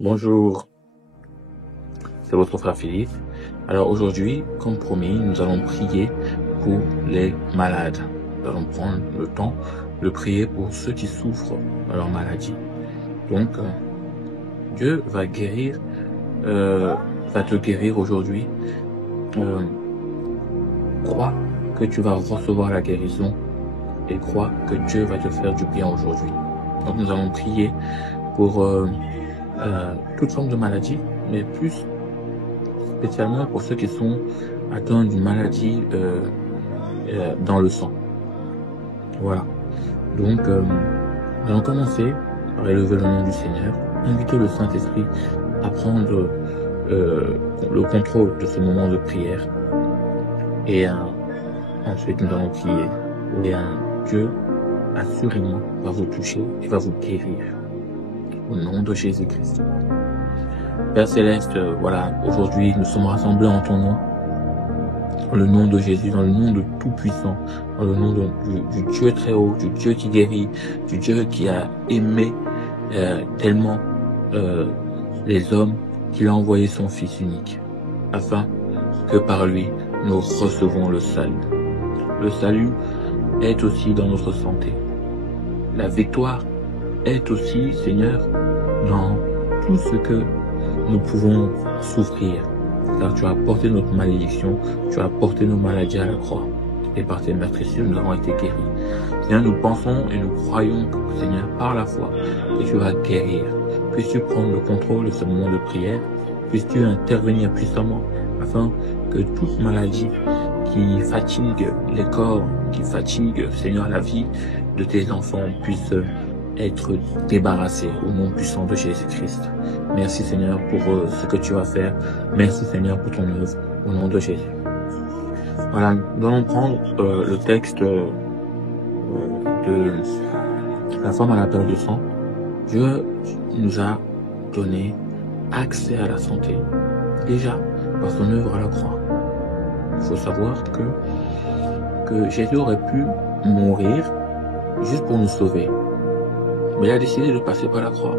Bonjour, c'est votre frère Philippe. Alors aujourd'hui, comme promis, nous allons prier pour les malades. Nous allons prendre le temps de prier pour ceux qui souffrent de leur maladie. Donc, Dieu va guérir, va te guérir aujourd'hui. Crois que tu vas recevoir la guérison et crois que Dieu va te faire du bien aujourd'hui. Donc nous allons prier pour toute forme de maladie, mais plus spécialement pour ceux qui sont atteints d'une maladie dans le sang. Voilà. Donc, nous allons commencer par élever le nom du Seigneur, inviter le Saint-Esprit à prendre le contrôle de ce moment de prière. Et ensuite, nous allons prier. Et Dieu, assurément, va vous toucher et va vous guérir. Au nom de Jésus-Christ. Père Céleste, voilà, aujourd'hui, nous sommes rassemblés en ton nom. Dans le nom de Jésus, dans le nom de Tout-Puissant, dans le nom du Dieu très haut, du Dieu qui guérit, du Dieu qui a aimé tellement les hommes qu'il a envoyé son Fils unique, afin que par lui, nous recevons le salut. Le salut est aussi dans notre santé. La victoire est aussi, Seigneur, dans tout ce que nous pouvons souffrir. Car tu as porté notre malédiction, tu as porté nos maladies à la croix. Et par tes meurtrissures, nous avons été guéris. Seigneur, nous pensons et nous croyons que, Seigneur, par la foi, que tu vas guérir. Puisses-tu prendre le contrôle de ce moment de prière, puisses-tu intervenir puissamment, afin que toute maladie qui fatigue les corps, qui fatigue, Seigneur, la vie de tes enfants, puisse être débarrassé au nom puissant de Jésus-Christ. Merci Seigneur pour ce que tu vas faire. Merci Seigneur pour ton œuvre au nom de Jésus. Voilà, nous allons prendre le texte de la femme à la perte de sang. Dieu nous a donné accès à la santé déjà par son œuvre à la croix. Il faut savoir que Jésus aurait pu mourir juste pour nous sauver. Mais il a décidé de passer par la croix,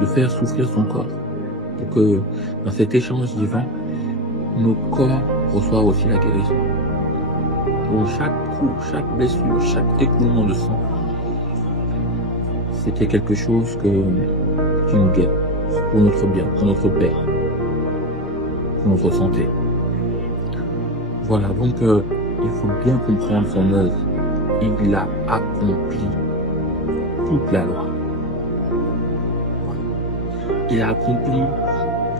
de faire souffrir son corps, pour que dans cet échange divin, nos corps reçoivent aussi la guérison. Donc chaque coup, chaque blessure, chaque écoulement de sang, c'était quelque chose qui nous guérit, pour notre bien, pour notre paix, pour notre santé. Voilà, donc il faut bien comprendre son œuvre. Il a accompli toute la loi. Il a accompli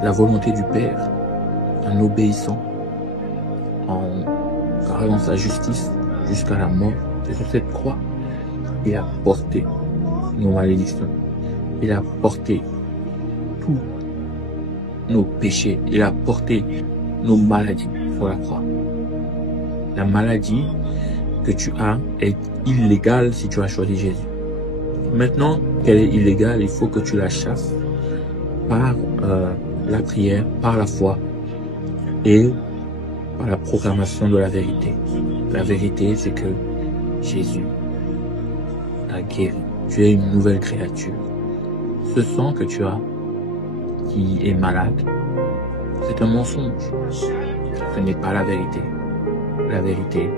la volonté du Père en obéissant, en gardant sa justice jusqu'à la mort. Et sur cette croix, il a porté nos malédictions. Il a porté tous nos péchés. Il a porté nos maladies sur la croix. La maladie que tu as est illégale si tu as choisi Jésus. Maintenant qu'elle est illégale, il faut que tu la chasses par la prière, par la foi et par la proclamation de la vérité. La vérité, c'est que Jésus t'a guéri. Tu es une nouvelle créature. Ce sang que tu as, qui est malade, c'est un mensonge. Ce n'est pas la vérité. La vérité,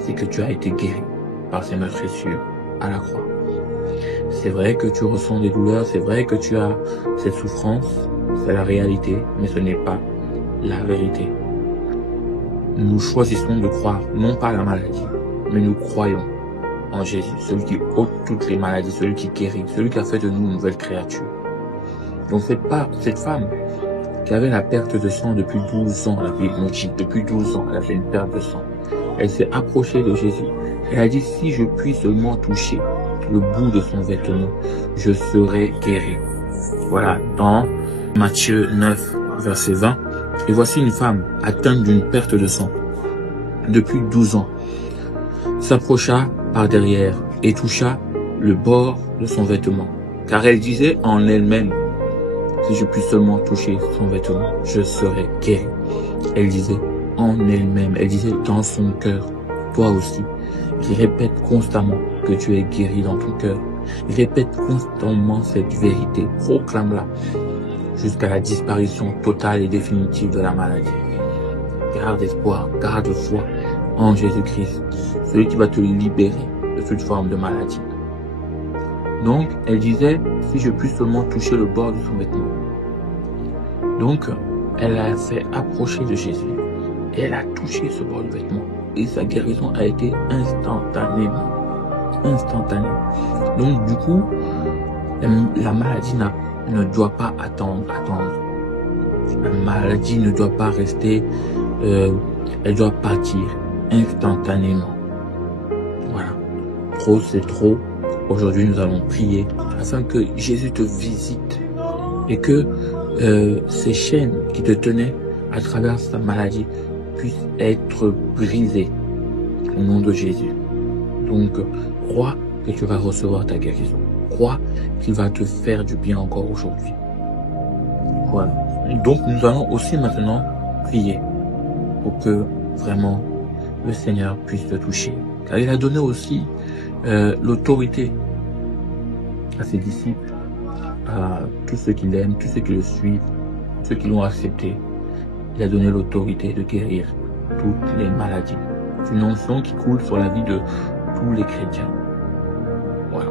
c'est que tu as été guéri par ces meurtrissures à la croix. C'est vrai que tu ressens des douleurs, c'est vrai que tu as cette souffrance, c'est la réalité, mais ce n'est pas la vérité. Nous choisissons de croire non pas à la maladie, mais nous croyons en Jésus, celui qui ôte toutes les maladies, celui qui guérit, celui qui a fait de nous une nouvelle créature. Donc cette femme qui avait la perte de sang depuis 12 ans, la Bible nous dit, depuis 12 ans, elle avait une perte de sang. Elle s'est approchée de Jésus. Elle a dit, si je puis seulement toucher le bout de son vêtement, je serai guéri. Voilà, dans Matthieu 9, verset 20. Et voici une femme atteinte d'une perte de sang depuis 12 ans. S'approcha par derrière et toucha le bord de son vêtement. Car elle disait en elle-même, si je puis seulement toucher son vêtement, je serai guéri. Elle disait en elle-même, elle disait dans son cœur, toi aussi, qui répète constamment que tu es guéri dans ton cœur, Répète constamment cette vérité. Proclame-la jusqu'à la disparition totale et définitive de la maladie. Garde espoir, garde foi en Jésus-Christ, celui qui va te libérer de toute forme de maladie. Donc, elle disait, si je puis seulement toucher le bord de son vêtement. Donc, elle a fait approcher de Jésus et elle a touché ce bord du vêtement. Et sa guérison a été instantanément. Donc, du coup, la maladie ne doit pas attendre. La maladie ne doit pas rester, elle doit partir instantanément. Voilà. Trop, c'est trop. Aujourd'hui, nous allons prier afin que Jésus te visite et que ces chaînes qui te tenaient à travers sa maladie puissent être brisées au nom de Jésus. Donc, crois que tu vas recevoir ta guérison. Crois qu'il va te faire du bien encore aujourd'hui. Voilà. Donc, nous allons aussi maintenant prier pour que vraiment le Seigneur puisse te toucher. Car il a donné aussi l'autorité à ses disciples, à tous ceux qui l'aiment, tous ceux qui le suivent, ceux qui l'ont accepté. Il a donné l'autorité de guérir toutes les maladies. C'est une onction qui coule sur la vie de tous les chrétiens. Voilà.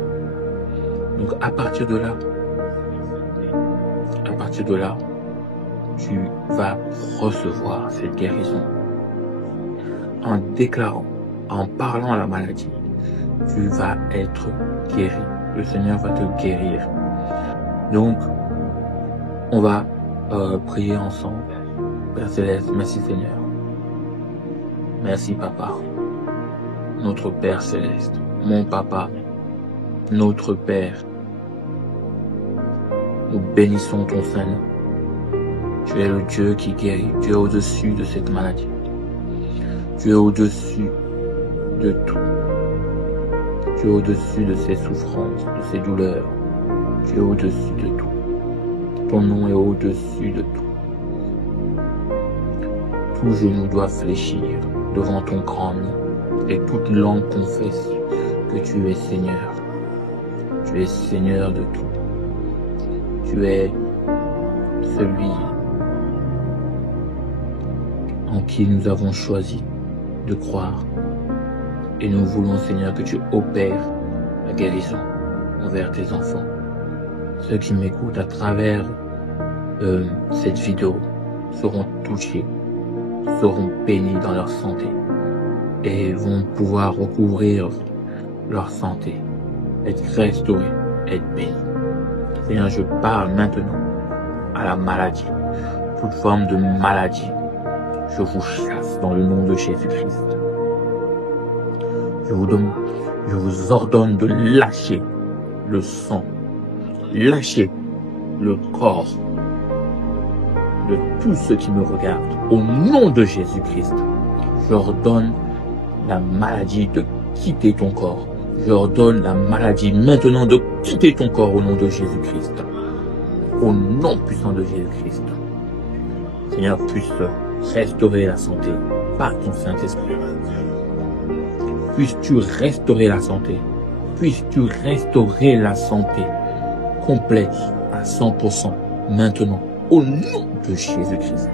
Donc à partir de là, tu vas recevoir cette guérison. En déclarant, en parlant à la maladie, tu vas être guéri. Le Seigneur va te guérir. Donc, on va prier ensemble. Père Céleste, merci Seigneur. Merci Papa. Notre Père Céleste, mon Papa, notre Père. Nous bénissons ton Saint-Nom. Tu es le Dieu qui guérit. Tu es au-dessus de cette maladie. Tu es au-dessus de tout. Tu es au-dessus de ces souffrances, de ces douleurs. Tu es au-dessus de tout. Ton nom est au-dessus de tout. Tout genou doit fléchir devant ton grand nom et toute langue confesse que tu es Seigneur. Tu es Seigneur de tout. Tu es celui en qui nous avons choisi de croire. Et nous voulons, Seigneur, que tu opères la guérison envers tes enfants. Ceux qui m'écoutent à travers cette vidéo seront touchés, seront bénis dans leur santé et vont pouvoir recouvrir leur santé, être restaurés, être bénis. Seigneur, je parle maintenant à la maladie, toute forme de maladie. Je vous chasse dans le nom de Jésus-Christ. Je vous ordonne de lâcher le sang, lâcher le corps de tous ceux qui me regardent. Au nom de Jésus-Christ, j'ordonne la maladie de quitter ton corps. J'ordonne la maladie maintenant de quitter ton corps au nom de Jésus-Christ. Au nom puissant de Jésus-Christ. Seigneur, puisse restaurer la santé par ton Saint-Esprit. Puisses-tu restaurer la santé. Puisses-tu restaurer la santé complète à 100% maintenant au nom de Jésus-Christ.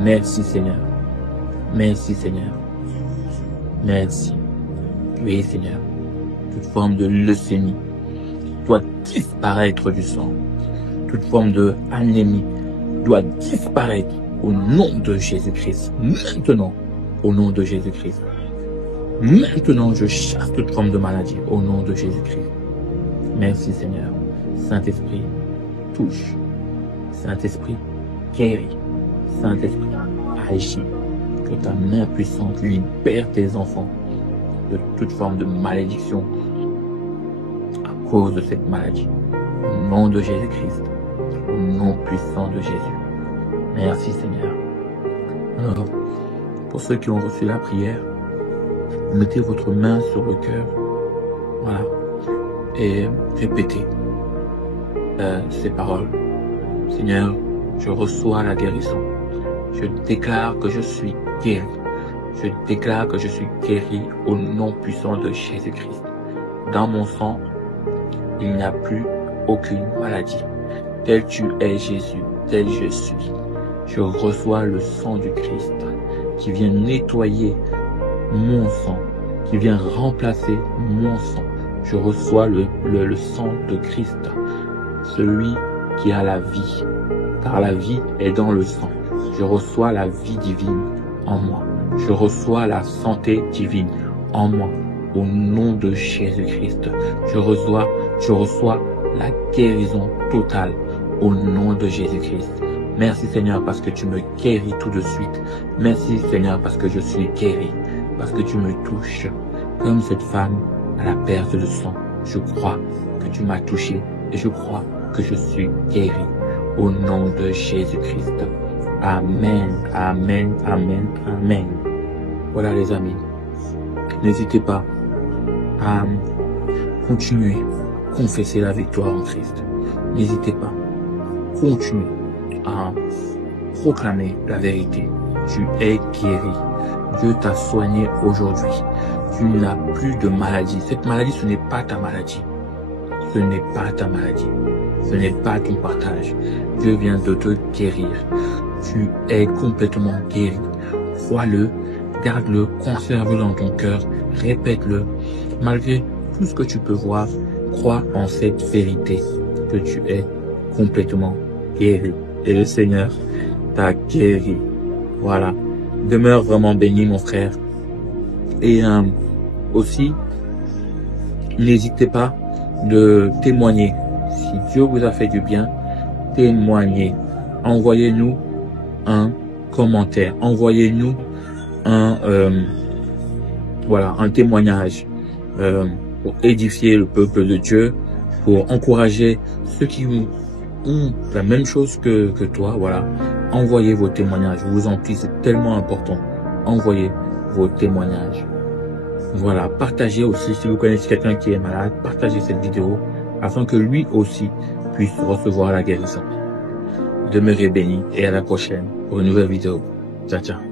Merci Seigneur. Merci Seigneur. Merci. Oui Seigneur. Toute forme de leucémie doit disparaître du sang. Toute forme de anémie doit disparaître au nom de Jésus-Christ. Maintenant, au nom de Jésus-Christ. Maintenant, je chasse toute forme de maladie au nom de Jésus-Christ. Merci Seigneur. Saint-Esprit, touche. Saint-Esprit, guéris. Saint-Esprit, agis. Que ta main puissante libère tes enfants de toute forme de malédiction à cause de cette maladie. Au nom de Jésus-Christ. Au nom puissant de Jésus. Merci Seigneur. Alors, pour ceux qui ont reçu la prière, mettez votre main sur le cœur. Voilà. Et répétez ces paroles. Seigneur, je reçois la guérison. Je déclare que je suis guéri. Je déclare que je suis guéri au nom puissant de Jésus-Christ. Dans mon sang, il n'y a plus aucune maladie. Tel tu es Jésus, tel je suis. Je reçois le sang du Christ qui vient nettoyer mon sang, qui vient remplacer mon sang. Je reçois le sang de Christ, celui qui a la vie, car la vie est dans le sang. Je reçois la vie divine en moi. Je reçois la santé divine en moi. Au nom de Jésus-Christ, je reçois la guérison totale au nom de Jésus-Christ. Merci Seigneur parce que tu me guéris tout de suite. Merci Seigneur parce que je suis guéri, parce que tu me touches comme cette femme à la perte de sang. Je crois que tu m'as touché et je crois que je suis guéri au nom de Jésus-Christ. Amen, amen, amen, amen. Voilà les amis, n'hésitez pas à continuer, confesser la victoire en Christ. N'hésitez pas, continuez à proclamer la vérité. Tu es guéri. Dieu t'a soigné aujourd'hui. Tu n'as plus de maladie. Cette maladie, ce n'est pas ta maladie. Ce n'est pas ta maladie. Ce n'est pas ton partage. Dieu vient de te guérir. Tu es complètement guéri. Crois-le, garde-le, conserve-le dans ton cœur, répète-le. Malgré tout ce que tu peux voir, crois en cette vérité que tu es complètement guéri. Et le Seigneur t'a guéri. Voilà. Demeure vraiment béni, mon frère. Et aussi, n'hésitez pas de témoigner. Si Dieu vous a fait du bien, témoignez. Envoyez-nous un commentaire. Envoyez-nous un témoignage pour édifier le peuple de Dieu, pour encourager ceux qui ont la même chose que toi. Voilà. Envoyez vos témoignages. Je vous en prie, c'est tellement important. Envoyez vos témoignages. Voilà. Partagez aussi, si vous connaissez quelqu'un qui est malade, partagez cette vidéo afin que lui aussi puisse recevoir la guérison. Demeurez bénis et à la prochaine pour une nouvelle vidéo. Ciao, ciao.